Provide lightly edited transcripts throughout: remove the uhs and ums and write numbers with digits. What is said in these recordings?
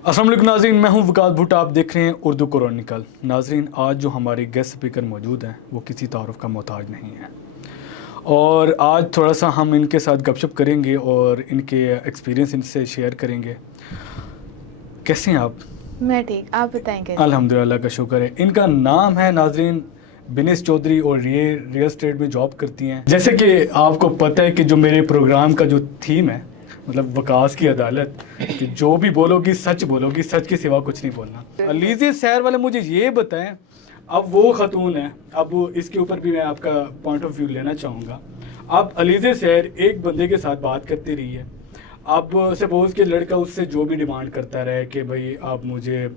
अस्सलाम वालेकुम नाज़रीन, मैं हूं वकास भुट्टा। आप देख रहे हैं उर्दू क्रॉनिकल। नाज़रीन, आज जो हमारे गेस्ट स्पीकर मौजूद हैं वो किसी तारुफ का मोहताज नहीं है, और आज थोड़ा सा हम इनके साथ गपशप करेंगे और इनके एक्सपीरियंस इनसे शेयर करेंगे। कैसे हैं आप? मैं ठीक, आप बताएं कैसे? अल्हम्दुलिल्लाह का शुक्र है। इनका नाम है नाज़रीन बिनेश चौधरी और ये रियल एस्टेट में जॉब करती हैं। जैसे कि आपको पता है कि जो मेरे प्रोग्राम का जो थीम है, मतलब वकास की अदालत, कि जो भी बोलोगी सच के सिवा कुछ नहीं बोलना। अलीज़े सैर वाले मुझे ये बताएं, अब वो खतून है, अब इसके ऊपर भी मैं आपका पॉइंट ऑफ व्यू लेना चाहूँगा। अब अलीज़े सैर एक बंदे के साथ बात करती रही है। अब सपोज़ कि लड़का उससे जो भी डिमांड करता रहे कि भाई आप मुझे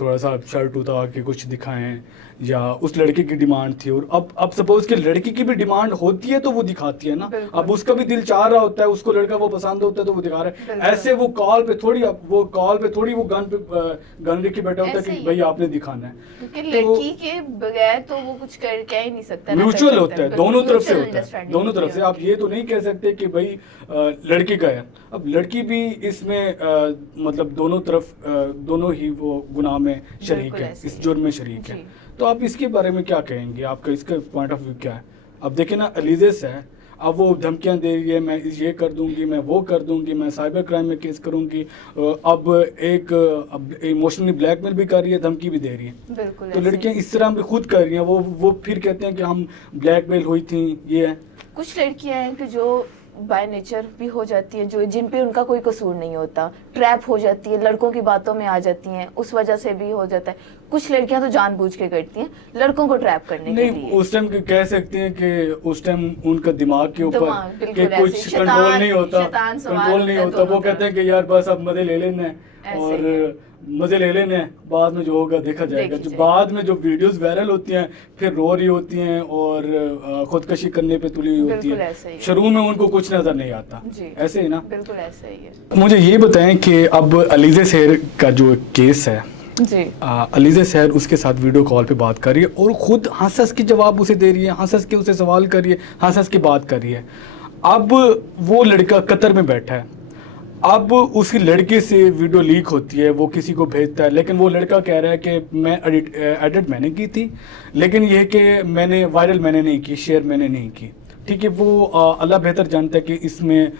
थोड़ा सा शर्ट उतार के कुछ दिखाएं, या उस लड़के की डिमांड थी, और अब सपोज़ कि लड़की की भी डिमांड होती है तो वो दिखाती है ना। अब उसका भी दिल चाह रहा होता है, उसको लड़का वो पसंद होता है तो वो दिखा रहा है। ऐसे वो कॉल पे थोड़ी वो गन लेके बैठा होता है कि भाई आपने दिखाना है, क्योंकि लड़की के बगैर तो वो कुछ कर क्या ही नहीं सकता। म्यूचुअल होता है, दोनों तरफ से होता है, दोनों तरफ से। आप ये तो नहीं कह सकते कि भाई लड़के का है। अब लड़की भी इसमें मतलब दोनों तरफ दोनों ही वो गुनाह में शरीक है, इस जुर्म में शरीक है। तो आप इसके बारे में क्या कहेंगे? आपका इसका पॉइंट ऑफ व्यू क्या है? अब देखें ना, अलीज़े से है, अब वो धमकियां दे रही है, मैं ये कर दूंगी, मैं वो कर दूंगी, मैं साइबर क्राइम में केस करूंगी। अब इमोशनली ब्लैकमेल भी कर रही है, धमकी भी दे रही है। तो लड़कियां इस तरह भी खुद कर रही हैं, वो फिर कहते हैं कि हम ब्लैकमेल हुई थी। ये है, कुछ लड़कियां हैं कि जो बाय नेचर भी हो जाती है, जो जिन पे उनका कोई कसूर नहीं होता, ट्रैप हो जाती है, लड़कों की बातों में आ जाती हैं, उस वजह से भी हो जाता है। कुछ लड़कियां तो जानबूझ के करती हैं लड़कों को ट्रैप करने के लिए। उस टाइम कह सकते हैं कि उस टाइम उनका दिमाग के ऊपर कि कुछ कंट्रोल नहीं होता, वो कहते हैं कि यार बस अब मजे ले लेना है, और मजे ले लेने, बाद में जो होगा देखा जाएगा। जो बाद में जो वीडियोस वायरल होती हैं, फिर रो रही होती हैं और खुदकशी करने पे तुली हुई होती है। शुरू में उनको कुछ नजर नहीं आता, ऐसे ही ना? बिल्कुल ऐसे ही है। मुझे ये बताएं कि अब अलीज़े सैर का जो केस है जी, अलीज़े सैर उसके साथ वीडियो कॉल पे बात कर रही है और खुद हंस हंस के जवाब उसे दे रही है, हंस हंस के उसे सवाल कर रही है, हंस हंस के बात कर रही है। अब वो लड़का कतर में बैठा है, अब उसी लड़के से वीडियो लीक होती है, वो किसी को भेजता है, लेकिन वो लड़का कह रहा है कि मैं एडिट मैंने की थी, लेकिन ये कि मैंने वायरल मैंने नहीं की, शेयर मैंने नहीं की। ठीक है, वो अल्लाह बेहतर जानता है कि इसमें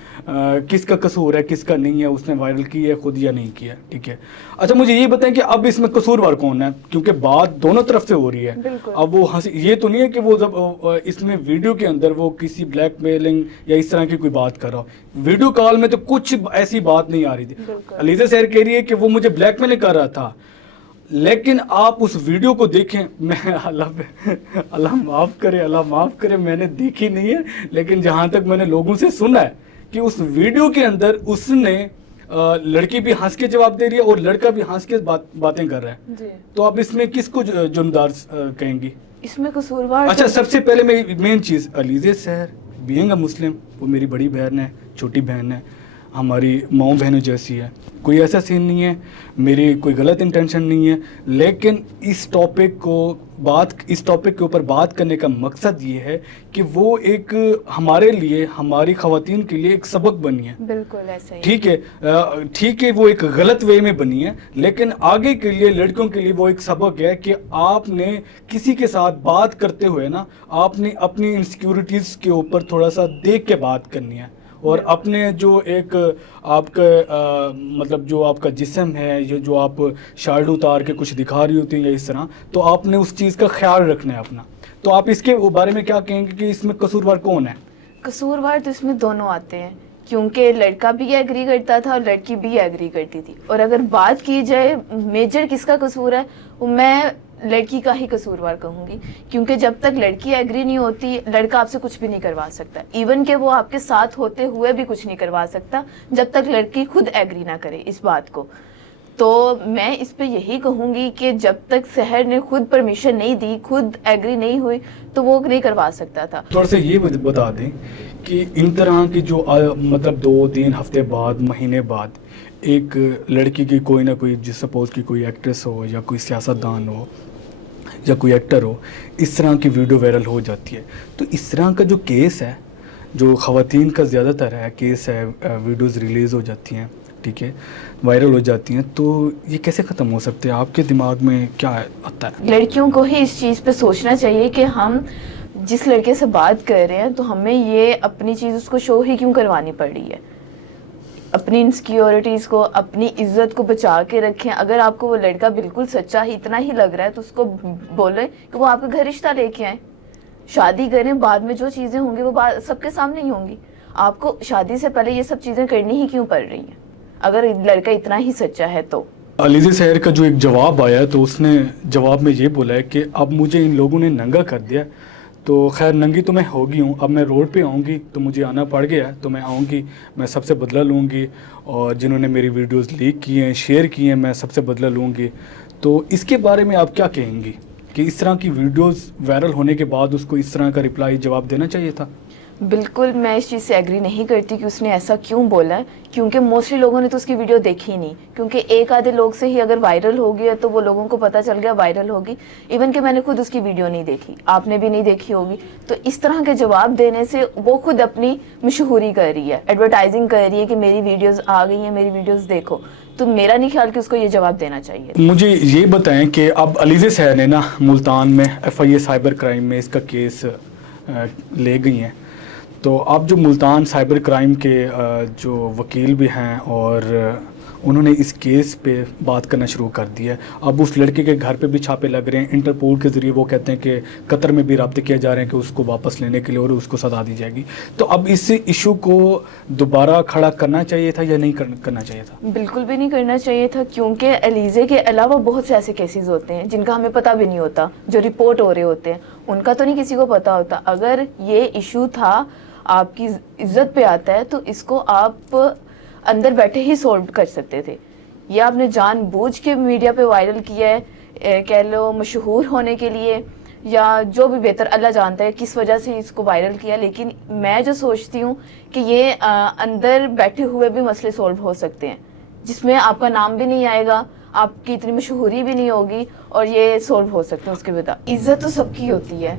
किसका कसूर है, किसका नहीं है, उसने वायरल की है खुद या नहीं किया। ठीक है, अच्छा मुझे ये बताएं कि अब इसमें कसूरवार कौन है, क्योंकि बात दोनों तरफ से हो रही है। अब वो हंसी, ये तो नहीं है कि वो जब इसमें वीडियो के अंदर वो किसी ब्लैकमेलिंग या इस तरह की कोई बात कर रहा हो, वीडियो कॉल में तो कुछ ऐसी बात नहीं आ रही थी। अलीज़ा सैर कह रही है कि वो मुझे ब्लैकमेलिंग कर रहा था, लेकिन आप उस वीडियो को देखें। मैं अल्लाह माफ़ करे, मैंने देखी नहीं है, लेकिन जहाँ तक मैंने लोगों से सुना है कि उस वीडियो के अंदर उसने लड़की भी हंस के जवाब दे रही है और लड़का भी हंस के बातें कर रहा है। तो आप इसमें किसको जुर्मदार कहेंगी? इसमें कसूरवार अच्छा, सबसे पहले मेन चीज़, अलीज़े सैर बीइंग अ मुस्लिम, वो मेरी बड़ी बहन है, छोटी बहन है, हमारी माँ बहनों जैसी है, कोई ऐसा सीन नहीं है, मेरी कोई गलत इंटेंशन नहीं है, लेकिन इस टॉपिक के ऊपर बात करने का मकसद ये है कि वो एक हमारे लिए, हमारी ख़वातीन के लिए एक सबक बनी है। बिल्कुल ऐसा ही। ठीक है, वो एक गलत वे में बनी है, लेकिन आगे के लिए लड़कियों के लिए वो एक सबक है कि आपने किसी के साथ बात करते हुए ना, आपने अपनी इनसिक्योरिटीज़ के ऊपर थोड़ा सा देख के बात करनी है, और अपने जो एक आपका मतलब जो आपका जिस्म है, ये जो आप शर्ट उतार के कुछ दिखा रही होती हैं या इस तरह, तो आपने उस चीज़ का ख्याल रखना है अपना। तो आप इसके बारे में क्या कहेंगे कि इसमें कसूरवार कौन है? कसूरवार तो इसमें दोनों आते हैं, क्योंकि लड़का भी एग्री करता था और लड़की भी एग्री करती थी। और अगर बात की जाए मेजर किसका कसूर है, वो मैं लड़की का ही कसूरवार कहूंगी, क्योंकि जब तक लड़की एग्री नहीं होती, लड़का आपसे कुछ भी नहीं करवा सकता। इवन कि वो आपके साथ होते हुए भी कुछ नहीं करवा सकता जब तक लड़की खुद एग्री ना करे इस बात को। तो मैं इस पे यही कहूंगी कि जब तक शहर ने खुद परमिशन नहीं दी, खुद एग्री नहीं हुई, तो वो नहीं करवा सकता था। थोड़ा सा ये बता दें कि इन तरह की जो मतलब 2-3 हफ्ते बाद, महीने बाद एक लड़की की कोई ना कोई, सपोज की कोई एक्ट्रेस हो या कोई सियासतदान हो या कोई एक्टर हो, इस तरह की वीडियो वायरल हो जाती है, तो इस तरह का जो केस है, जो ख़वातीन का ज़्यादातर है केस है, वीडियोज़ रिलीज़ हो जाती हैं, ٹھیک ہے, وائرل ہو جاتی ہیں, تو یہ کیسے ختم ہو سکتے ہیں؟ آپ کے دماغ میں کیا آتا ہے؟ لڑکیوں کو ہی اس چیز پہ سوچنا چاہیے کہ ہم جس لڑکے سے بات کر رہے ہیں تو ہمیں یہ اپنی چیز اس کو شو ہی کیوں کروانی پڑ رہی ہے. اپنی انسیکیورٹیز کو, اپنی عزت کو بچا کے رکھیں. اگر آپ کو وہ لڑکا بالکل سچا ہی اتنا ہی لگ رہا ہے تو اس کو بولیں کہ وہ آپ کے گھر رشتہ لے کے آئیں, شادی کریں, بعد میں جو چیزیں ہوں گی وہ سب کے سامنے ہی ہوں گی. آپ کو شادی سے پہلے یہ سب چیزیں کرنی ہی کیوں پڑ رہی ہیں اگر لڑکا اتنا ہی سچا ہے تو؟ علیزہ سحر کا جو ایک جواب آیا تو اس نے جواب میں یہ بولا ہے کہ اب مجھے ان لوگوں نے ننگا کر دیا, تو خیر ننگی تو میں ہو گئی ہوں, اب میں روڈ پہ آؤں گی تو مجھے آنا پڑ گیا ہے, تو میں آؤں گی, میں سب سے بدلہ لوں گی, اور جنہوں نے میری ویڈیوز لیک کی ہیں, شیئر کی ہیں, میں سب سے بدلہ لوں گی. تو اس کے بارے میں آپ کیا کہیں گی کہ اس طرح کی ویڈیوز وائرل ہونے کے بعد اس کو اس طرح کا رپلائی جواب دینا چاہیے تھا؟ بالکل میں اس چیز سے ایگری نہیں کرتی کہ اس نے ایسا کیوں بولا ہے, کیونکہ موسٹلی لوگوں نے تو اس کی ویڈیو دیکھی ہی نہیں, کیونکہ ایک آدھے لوگ سے ہی اگر وائرل ہو گیا تو وہ لوگوں کو پتہ چل گیا وائرل ہوگی. ایون کہ میں نے خود اس کی ویڈیو نہیں دیکھی, آپ نے بھی نہیں دیکھی ہوگی. تو اس طرح کے جواب دینے سے وہ خود اپنی مشہوری کر رہی ہے, ایڈورٹائزنگ کر رہی ہے کہ میری ویڈیوز آ گئی ہیں, میری ویڈیوز دیکھو. تو میرا نہیں خیال کہ اس کو یہ جواب دینا چاہیے. مجھے یہ بتائیں کہ اب علیزہ سحر نے نا ملتان میں FIA سائبر کرائم میں اس کا کیس لے گئی ہیں, تو اب جو ملتان سائبر کرائم کے جو وکیل بھی ہیں اور انہوں نے اس کیس پہ بات کرنا شروع کر دیا ہے. اب اس لڑکے کے گھر پہ بھی چھاپے لگ رہے ہیں, انٹرپول کے ذریعے وہ کہتے ہیں کہ قطر میں بھی رابطے کیے جا رہے ہیں کہ اس کو واپس لینے کے لیے اور اس کو سزا دی جائے گی. تو اب اس ایشو کو دوبارہ کھڑا کرنا چاہیے تھا یا نہیں کرنا چاہیے تھا؟ بالکل بھی نہیں کرنا چاہیے تھا, کیونکہ علیزے کے علاوہ بہت سے ایسے کیسز ہوتے ہیں جن کا ہمیں پتہ بھی نہیں ہوتا, جو رپورٹ ہو رہے ہوتے ہیں, ان کا تو نہیں کسی کو پتہ ہوتا. اگر یہ ایشو تھا آپ کی عزت پہ آتا ہے تو اس کو آپ اندر بیٹھے ہی سولو کر سکتے تھے. یہ آپ نے جان بوجھ کے میڈیا پہ وائرل کیا ہے, کہہ لو مشہور ہونے کے لیے یا جو بھی بہتر, اللہ جانتا ہے کس وجہ سے اس کو وائرل کیا. لیکن میں جو سوچتی ہوں کہ یہ اندر بیٹھے ہوئے بھی مسئلے سولو ہو سکتے ہیں, جس میں آپ کا نام بھی نہیں آئے گا, آپ کی اتنی مشہوری بھی نہیں ہوگی, اور یہ سولو ہو سکتے ہیں اس کے بتا. عزت تو سب کی ہوتی ہے,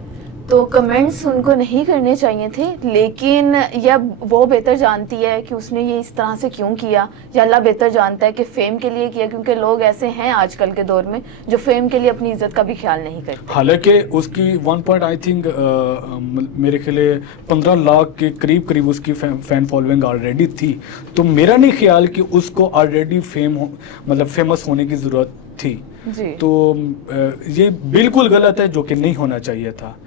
تو کمنٹس ان کو نہیں کرنے چاہیے تھے, لیکن یا وہ بہتر جانتی ہے کہ اس نے یہ اس طرح سے کیوں کیا, یا اللہ بہتر جانتا ہے کہ فیم کے لیے کیا, کیونکہ لوگ ایسے ہیں آج کل کے دور میں جو فیم کے لیے اپنی عزت کا بھی خیال نہیں کرتے. حالانکہ اس کی 1 آئی تھنک میرے خیال 15 لاکھ کے قریب اس کی فین فالوئنگ آلریڈی تھی, تو میرا نہیں خیال کہ اس کو آلریڈی فیمس ہونے کی ضرورت تھی. جی تو یہ بالکل غلط ہے, جو کہ نہیں ہونا چاہیے تھا.